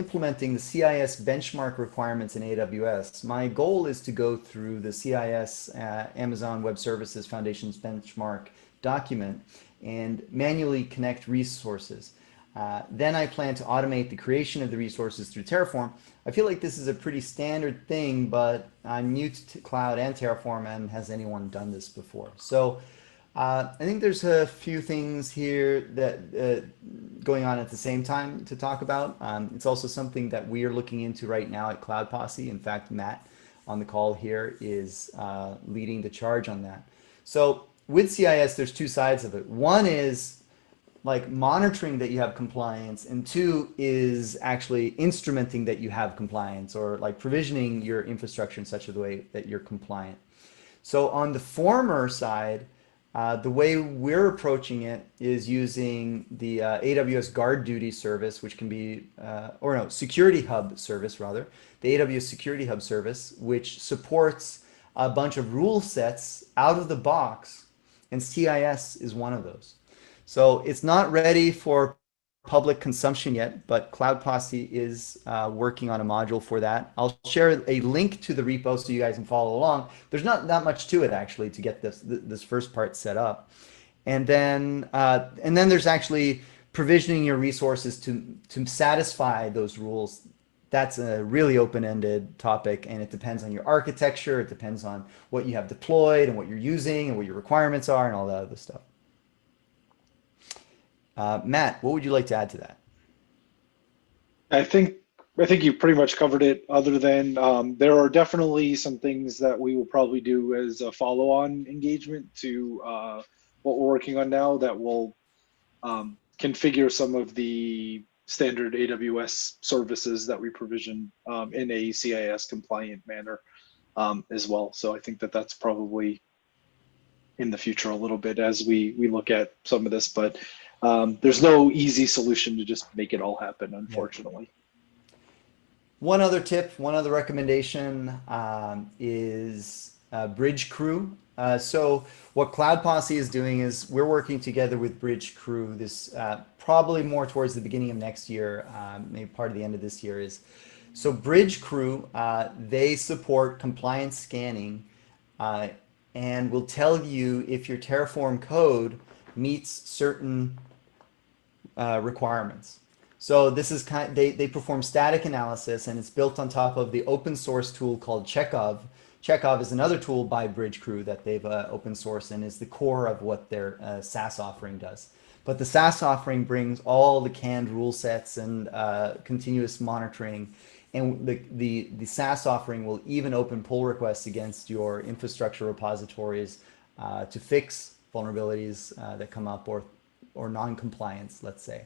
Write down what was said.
implementing the CIS benchmark requirements in AWS, my goal is to go through the CIS Amazon Web Services Foundation's benchmark document and manually connect resources. Then I plan to automate the creation of the resources through Terraform. I feel like this is a pretty standard thing, but I'm new to cloud and Terraform, and has anyone done this before? So I think there's a few things here that going on at the same time to talk about. It's also something that we are looking into right now at Cloud Posse. In fact, Matt on the call here is leading the charge on that. So with CIS, there's two sides of it. One is like monitoring that you have compliance, and two is actually instrumenting that you have compliance, or like provisioning your infrastructure in such a way that you're compliant. So on the former side, the way we're approaching it is using the AWS Guard Duty service, which can be, or no, Security Hub service rather, the AWS Security Hub service, which supports a bunch of rule sets out of the box, and CIS is one of those. So it's not ready for public consumption yet, but Cloud Posse is working on a module for that. I'll share a link to the repo so you guys can follow along. There's not that much to it actually to get this first part set up, and then there's actually provisioning your resources to satisfy those rules. That's a really open-ended topic, and it depends on your architecture. It depends on what you have deployed and what you're using and what your requirements are and all that other stuff. Matt, what would you like to add to that? I think you pretty much covered it, other than there are definitely some things that we will probably do as a follow-on engagement to what we're working on now, that will configure some of the standard AWS services that we provision in a CIS compliant manner as well. So I think that that's probably in the future a little bit as we look at some of this, but there's no easy solution to just make it all happen, unfortunately. Yeah. One other tip, one other recommendation is Bridge Crew. So what Cloud Posse is doing is we're working together with Bridge Crew. This probably more towards the beginning of next year, maybe part of the end of this year is. So Bridge Crew, they support compliance scanning and will tell you if your Terraform code meets certain requirements. So this is they perform static analysis, and it's built on top of the open source tool called Checkov. Checkov is another tool by Bridge Crew that they've open sourced and is the core of what their SaaS offering does. But the SaaS offering brings all the canned rule sets and continuous monitoring, and the SaaS offering will even open pull requests against your infrastructure repositories to fix vulnerabilities that come up, or non-compliance, let's say.